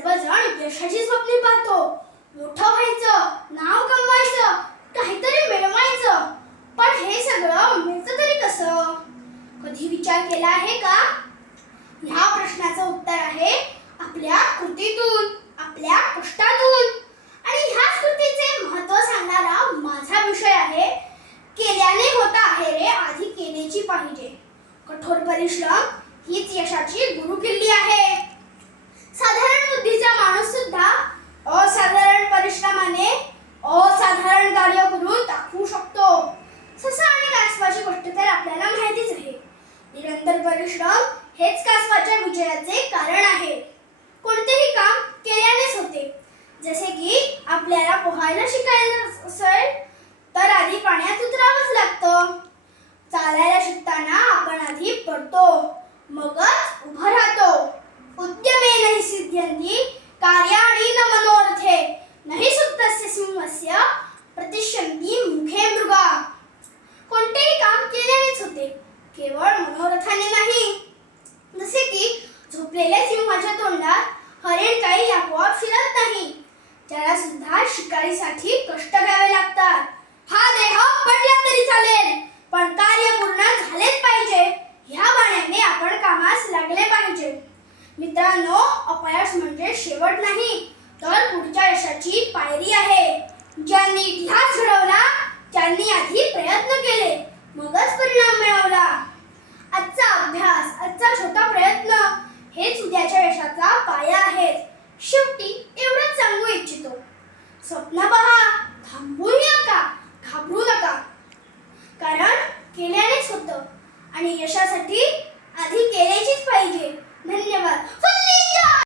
सर्वजण यशाची स्वप्ने पाहतो. मोठं व्हायचं नाव कमवायचं काहीतरी मिळवायचं. पण हे सगळं मिळतं तरी कसं? कधी विचार केला आहे का? ह्या प्रश्नाचं उत्तर आहे आपल्या कृतीतून आपल्या कष्टातून. आणि ह्याच कृतीचे महत्त्व सांगणारा माझा विषय आहे केल्याने होता आहे रे आधी केलेची पाहिजे. कठोर परिश्रम हीच यशाची गुरुकिल्ली आहे. निरंतर परिश्रम हेच कासवाच्या विजयाचे कारण आहे? कोणतेही काम केल्यानेच होते. जसे की आपल्याला पोहायला शिकायला असेल तर आधी पाण्यात उतरावंच लागतं. चालायला शिकताना आपण आधी पडतो. मगच उभं केवळ मनोरथाने नाही. जसे की झोपलेल्या सिंहाच्या तोंडात हरिण काही आपोआप फिरत नाही. त्याला सुद्धा शिकारीसाठी कष्ट घ्यावे लागतात. हा देह पडला तरी चालेल पण कार्य पूर्ण झालेच पाहिजे. ह्या बाण्याने आपण कामास लागले पाहिजे. मित्रांनो अपयश म्हणजे शेवट नाही तर पुढच्या यशाची पायरी आहे. ज्यांनी इतिहास घडवला त्यांनी आधी प्रयत्न केले मगच परिणाम मिळवला. स्वप्ना पहा थांबून